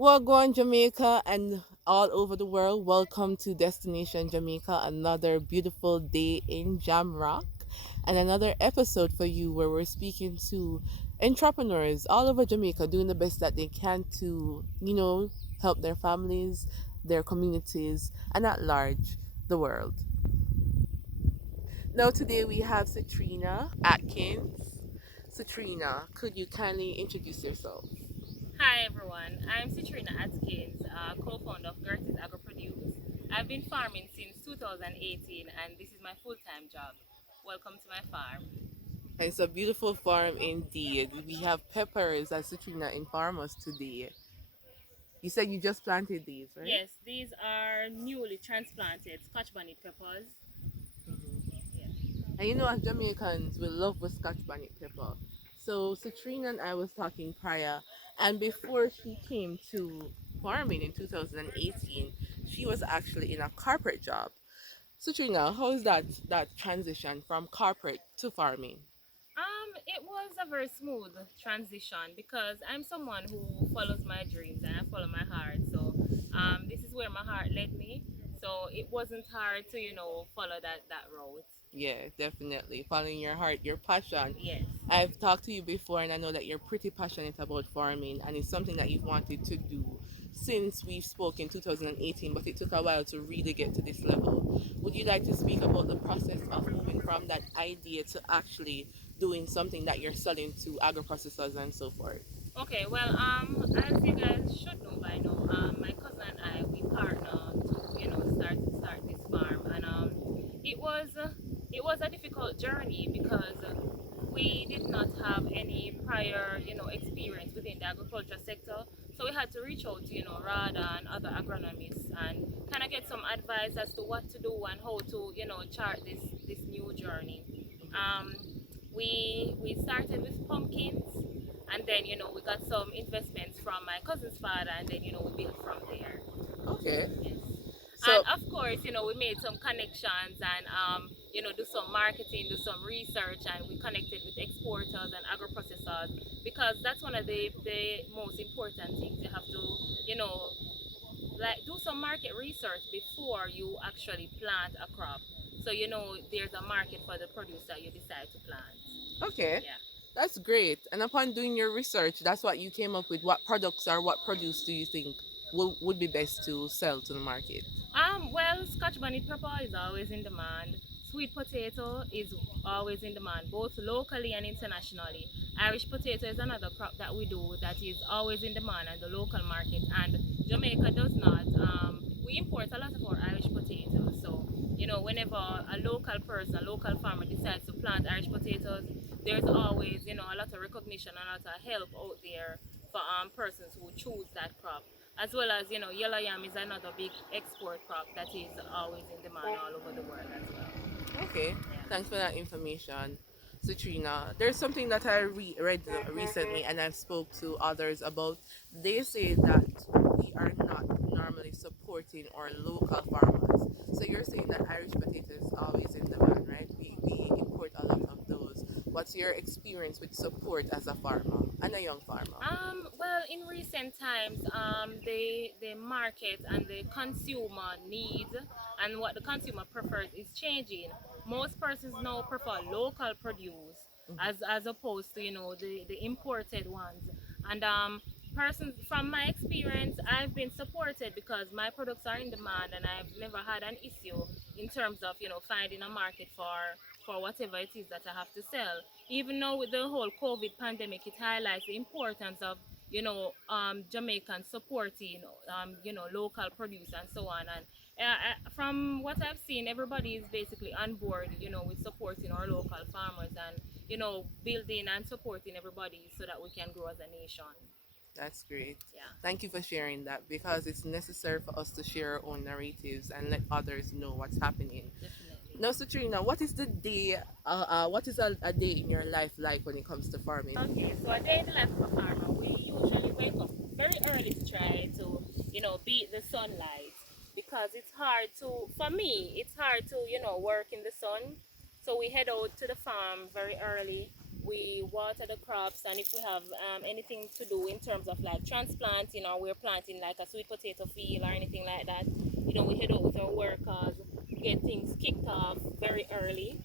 Well, go on Jamaica and all over the world. Welcome to Destination Jamaica, another beautiful day in Jamrock, and another episode for you where we're speaking to entrepreneurs all over Jamaica doing the best that they can to, help their families, their communities, and at large, the world. Now, today we have Satrina Atkins. Satrina, could you kindly introduce yourself? Hi everyone, I'm Satrina Atkins, co-founder of Gertie's Agri-produce. I've been farming since 2018 and this is my full-time job. Welcome to my farm. And it's a beautiful farm indeed. We have peppers at Citrina in farmers today. You said you just planted these, right? Yes, these are newly transplanted Scotch bonnet peppers. Hmm. Yeah. And you know, as Jamaicans, we love the Scotch bonnet pepper. So Citrina and I was talking prior, and before she came to farming in 2018, she was actually in a corporate job. Citrina, how is that transition from corporate to farming? It was a very smooth transition because I'm someone who follows my dreams and I follow my heart. So, this is where my heart led me. So it wasn't hard to, follow that route. Yeah, definitely. Following your heart, your passion. Yes. I've talked to you before and I know that you're pretty passionate about farming and it's something that you've wanted to do since we've spoke in 2018, but it took a while to really get to this level. Would you like to speak about the process of moving from that idea to actually doing something that you're selling to agro processors and so forth? Okay, well, as you guys should know by now, my cousin and I we partner to start this farm, and it was uh, it was a difficult journey because we did not have any prior experience within the agriculture sector, so we had to reach out to RADA and other agronomists and kind of get some advice as to what to do and how to chart this new journey. Um, we started with pumpkins and then we got some investments from my cousin's father and then we built from there. Okay. Yes. And So, of course we made some connections and do some marketing, do some research, and we connected with exporters and agro processors because that's one of the most important things. You have to you know like do some market research before you actually plant a crop, so there's a market for the produce that you decide to plant. okay. Yeah. That's great. And upon doing your research, that's what you came up with. What products or what produce do you think would be best to sell to the market? Well, Scotch bonnet pepper is always in demand. Sweet potato is always in demand, both locally and internationally. Irish potato is another crop that we do that is always in demand at the local market, and Jamaica does not. We import a lot of our Irish potatoes, so whenever a local person, a local farmer decides to plant Irish potatoes, there's always a lot of recognition and a lot of help out there for persons who choose that crop, as well as yellow yam is another big export crop that is always in demand all over the world as well. Okay, Yeah. thanks for that information, Citrina. There's something that I read recently and I've spoke to others about. They say that we are not normally supporting our local farmers. So you're saying that Irish potato is always in demand, right? We import a lot of those. What's your experience with support as a farmer and a young farmer? Well, in recent times, the market and the consumer needs and what the consumer prefers is changing. Most persons now prefer local produce as opposed to the imported ones. And persons from my experience, I've been supported because my products are in demand, and I've never had an issue in terms of finding a market for whatever it is that I have to sell. Even now with the whole COVID pandemic, it highlights the importance of Jamaicans supporting local produce and so on. And from what I've seen, everybody is basically on board with supporting our local farmers and building and supporting everybody so that we can grow as a nation. That's great. Yeah, Thank you for sharing that because it's necessary for us to share our own narratives and let others know what's happening. definitely. Now, Satrina, what is the day? What is a day in your life like when it comes to farming? Okay, so a day in the life of a farmer, we usually wake up very early to try to, beat the sunlight because it's hard to, for me, it's hard to, work in the sun. So we head out to the farm very early. we water the crops, and if we have anything to do in terms of like transplanting, or we're planting like a sweet potato field or anything like that, we head out with our workers, get things kicked off very early,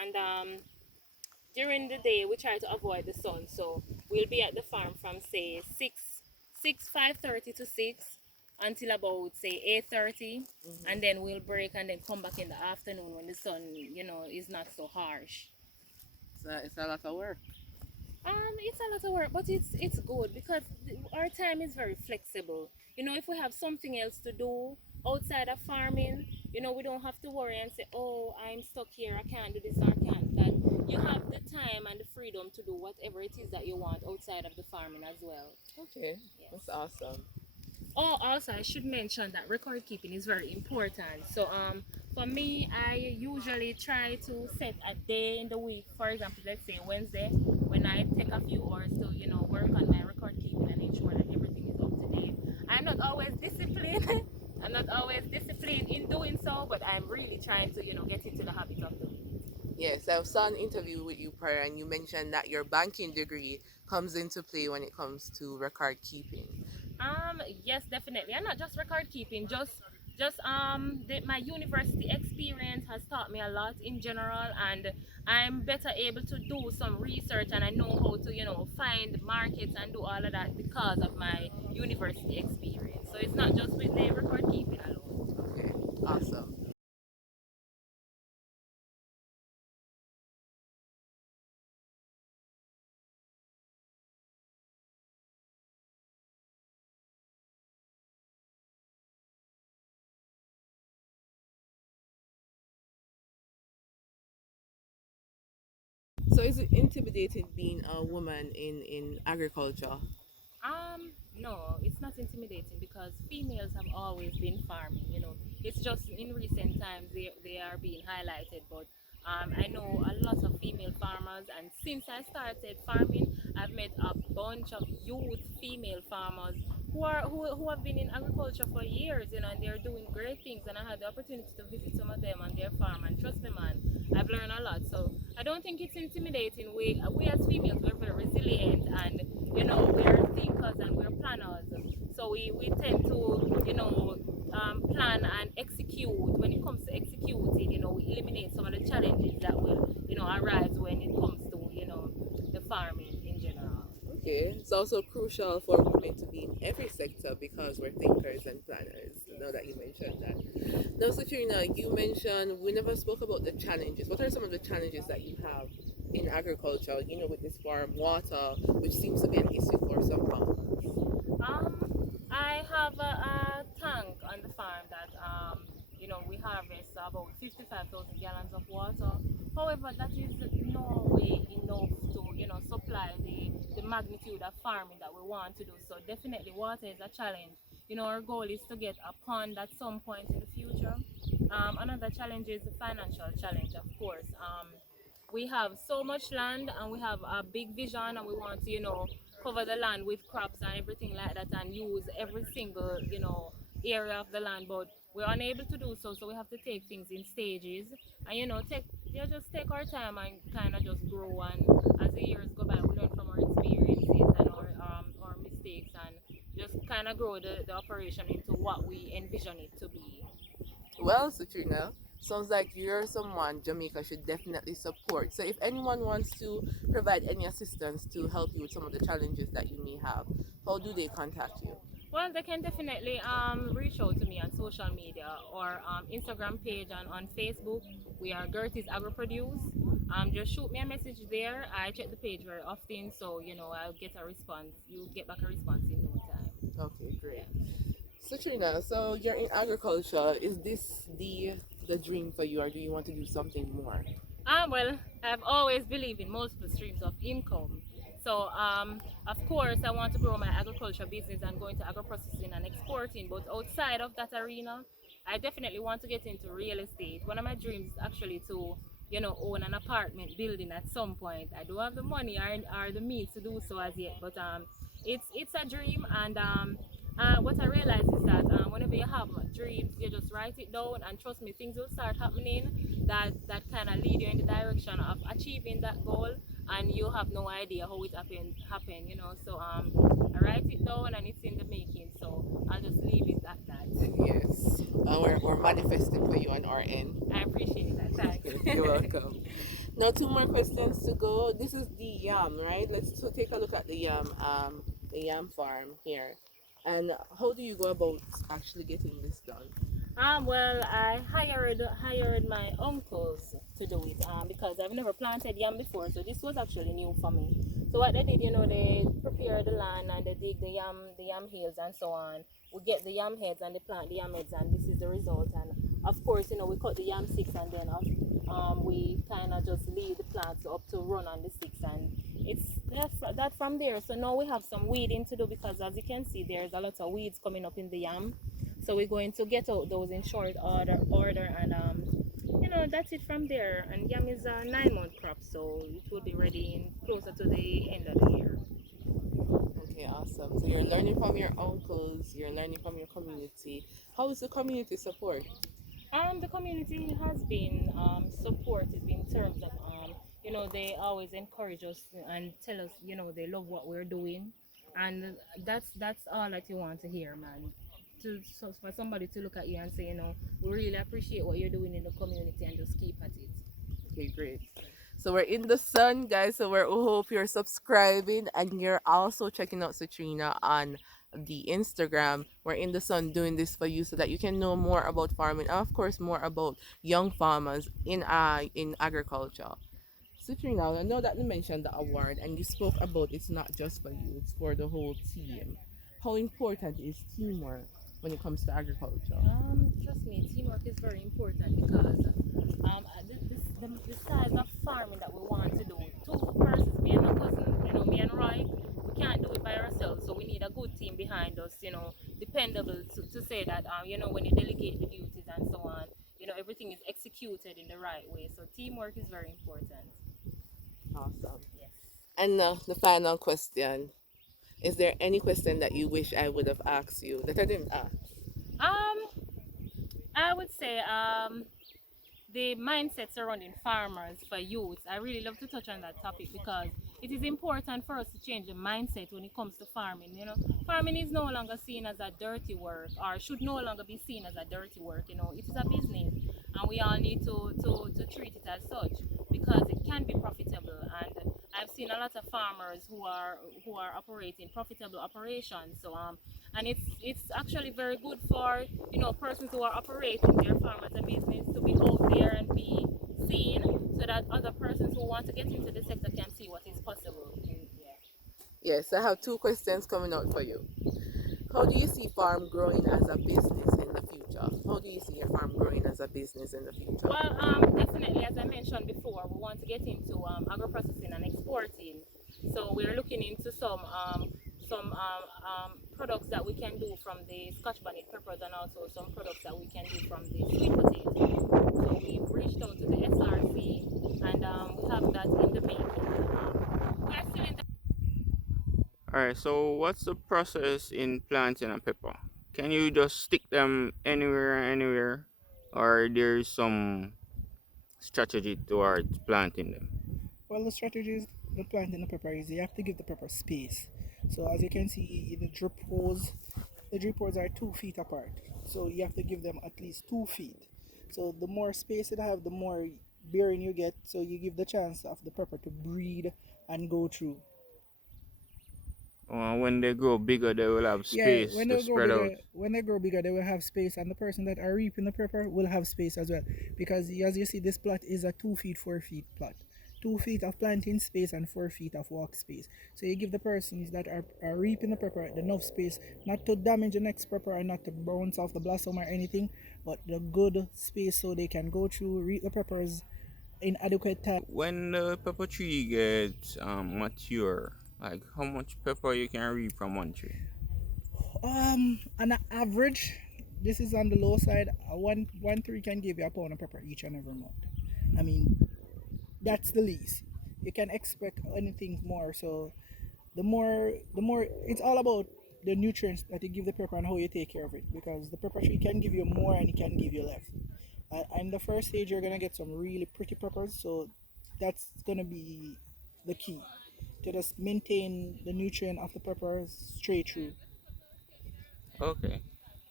and during the day we try to avoid the sun, so we'll be at the farm from say 5:30 to 6 until about say 8:30, and then we'll break and then come back in the afternoon when the sun is not so harsh. It's a lot of work. It's a lot of work, but it's good because our time is very flexible. If we have something else to do outside of farming, we don't have to worry and say, "Oh, I'm stuck here. I can't do this or I can't do that." You have the time and the freedom to do whatever it is that you want outside of the farming as well. Okay, Yes. that's awesome. Oh, also I should mention that record keeping is very important. So for me, I usually try to set a day in the week. For example, let's say Wednesday, when I take a few hours to work on my record keeping and ensure that everything is up to date. I'm not always disciplined. I'm not always disciplined in doing so, but I'm really trying to get into the habit of doing it. Yes, I saw an interview with you prior, and you mentioned that your banking degree comes into play when it comes to record keeping. Yes, definitely, and not just record keeping, just my university experience has taught me a lot in general, and I'm better able to do some research, and I know how to find markets and do all of that because of my university experience. So it's not just with the record keeping alone. Okay, awesome. So is it intimidating being a woman in agriculture? No, it's not intimidating because females have always been farming. It's just in recent times they are being highlighted. But I know a lot of female farmers, and since I started farming, I've met a bunch of youth female farmers who have been in agriculture for years, and they're doing great things. And I had the opportunity to visit some of them on their farm, and trust me, man, I've learned a lot. So I don't think it's intimidating. We as females, we're very resilient, and we're thinkers and we're planners. So we tend to plan and execute. When it comes to executing, we eliminate some of the challenges that will arise when it comes to the farming in general. Okay, it's also crucial for women to be in every sector because we're thinkers and planners. Now that you mentioned that. Now, Satrina, you mentioned we never spoke about the challenges. What are some of the challenges that you have in agriculture? With this farm water, which seems to be an issue for some farmers. I have a tank on the farm that we harvest about 55,000 gallons of water. However, that is no way enough to supply the magnitude of farming that we want to do. So definitely, water is a challenge. Our goal is to get a pond at some point in the future. Another challenge is the financial challenge, of course. We have so much land and we have a big vision, and we want to cover the land with crops and everything like that, and use every single area of the land, but we're unable to do so. So we have to take things in stages, and just take our time and kind of just grow, and as the years go by we learn from our experiences and our mistakes, and just kind of grow the operation into what we envision it to be. Well, Satrina, sounds like you're someone Jamaica should definitely support. So if anyone wants to provide any assistance to help you with some of the challenges that you may have, how do they contact you? Well, they can definitely reach out to me on social media or Instagram page, and on Facebook. We are Gertie's Agri-produce. Just shoot me a message there. I check the page very often, so I'll get a response. You'll get back a response in no time. Okay, great. Yeah. Satrina, so you're in agriculture. Is this the dream for you, or do you want to do something more? Well, I've always believed in multiple streams of income. So, of course, I want to grow my agriculture business and go into agro processing and exporting. But outside of that arena, I definitely want to get into real estate. One of my dreams is actually to, own an apartment building at some point. I don't have the money or the means to do so as yet, but it's a dream. And what I realize is that whenever you have dreams, you just write it down, and trust me, things will start happening that kind of lead you in the direction of achieving that goal. and you have no idea how it happened, you know. So I write it down and it's in the making. So I'll just leave it at that. Yes. We're manifesting for you on our end. I appreciate that. Thanks. You're welcome. Now, two more questions to go. This is the yam, right? Take a look at the yam farm here. And how do you go about actually getting this done? Well, I hired my uncles to do it because I've never planted yam before, so this was actually new for me. So what they did, you know, they prepare the land and they dig the yam hills and so on. We get the yam heads and they plant the yam heads, and this is the result. And of course, you know, we cut the yam sticks and then we kind of just leave the plants up to run on the sticks, and it's that from there. So now we have some weeding to do because as you can see, there's a lot of weeds coming up in the yam. So we're going to get out those in short order, and you know, that's it from there. And yam is a 9 month crop, so it will be ready in closer to the end of the year. Okay, awesome. So you're learning from your uncles, you're learning from your community. How is the community support? The community has been supportive in terms of you know, they always encourage us and tell us, you know, they love what we're doing, and that's all that you want to hear, man. So for somebody to look at you and say, you know, we really appreciate what you're doing in the community and just keep at it. Okay, great. So we're in the sun, guys. So we hope you're subscribing and you're also checking out Satrina on the Instagram. We're in the sun doing this for you so that you can know more about farming and of course more about young farmers in agriculture. Satrina, I know that you mentioned the award and you spoke about it's not just for you, it's for the whole team. How important is teamwork when it comes to agriculture? Trust me, teamwork is very important because the size of farming that we want to do, two persons, me and my cousin, you know, me and Roy, we can't do it by ourselves. So we need a good team behind us, you know, dependable to say that, you know, when you delegate the duties and so on, you know, everything is executed in the right way. So teamwork is very important. Awesome. Yes. And the final question. Is there any question that you wish I would have asked you that I didn't ask? Um, I would say the mindset surrounding farmers for youth. I really love to touch on that topic because it is important for us to change the mindset when it comes to farming. You know, farming is no longer seen as a dirty work, or should no longer be seen as a dirty work. You know, it is a business, and we all need to treat it as such because it can be profitable. And I've seen a lot of farmers who are operating profitable operations. So and it's actually very good for, you know, persons who are operating their farm as a business to be out there and be seen so that other persons who want to get into the sector can see what is possible. Yeah. Yes, I have two questions coming out for you. How do you see farm growing as a business in the future? How do you see your farm growing as a business in the future? Well, definitely, as I mentioned before, we want to get into agro-processing and exporting. So we're looking into some products that we can do from the Scotch bonnet peppers, and also some products that we can do from the sweet potato. So we've reached out to the SRC, and we have that in the making. We are still in the Alright, so what's the process in planting a pepper? Can you just stick them anywhere, or there's some strategy towards planting them? Well, the strategy is the planting the pepper is you have to give the pepper space. So as you can see, the drip holes are 2 feet apart. So you have to give them at least 2 feet. So the more space it have, the more bearing you get. So you give the chance of the pepper to breed and go through. When they grow bigger, they will have Yeah, space to spread out. when they grow bigger, they will have space, and the person that are reaping the pepper will have space as well. Because as you see, this plot is a 2 feet, 4 feet plot. 2 feet of planting space and 4 feet of walk space. So you give the persons that are reaping the pepper enough space not to damage the next pepper and not to bounce off the blossom or anything, but the good space so they can go through, reap the peppers in adequate time. When the pepper tree gets mature, like how much pepper you can reap from one tree? On an average, this is on the low side. One tree can give you a pound of pepper each and every month. I mean, that's the least. You can expect anything more. So the more it's all about the nutrients that you give the pepper and how you take care of it. Because the pepper tree can give you more and it can give you less. In the first stage, you're gonna get some really pretty peppers. So that's gonna be the key to just maintain the nutrient of the pepper straight through. Okay.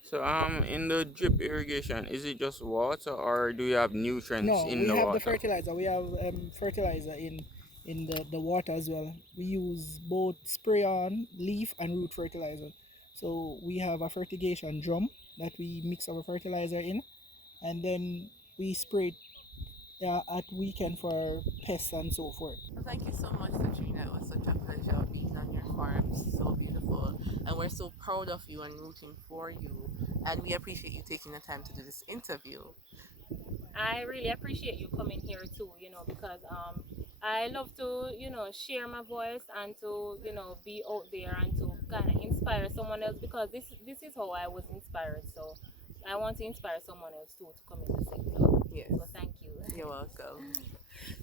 So in the drip irrigation, is it just water or do you have nutrients No, in we the have the water? fertilizer. We have fertilizer in the water as well. We use both spray on, leaf, and root fertilizer. So we have a fertigation drum that we mix our fertilizer in, and then we spray it at weekend for pests and so forth. Well, thank you so much, Satrina. It was such a pleasure being on your farm. It's so beautiful. And we're so proud of you and rooting for you. And we appreciate you taking the time to do this interview. I really appreciate you coming here too, because I love to, share my voice and to, be out there and to kind of inspire someone else because this is how I was inspired. So I want to inspire someone else too to come in the sector. Yes, So thank you. you're welcome.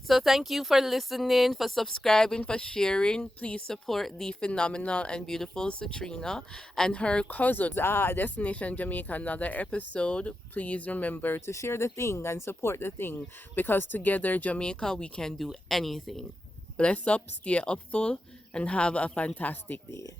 So thank you for listening, for subscribing, for sharing. Please support the phenomenal and beautiful Satrina and her cousins. Destination Jamaica, another episode. Please remember to share the thing and support the thing because together, Jamaica, we can do anything. Bless up, stay upful, and have a fantastic day.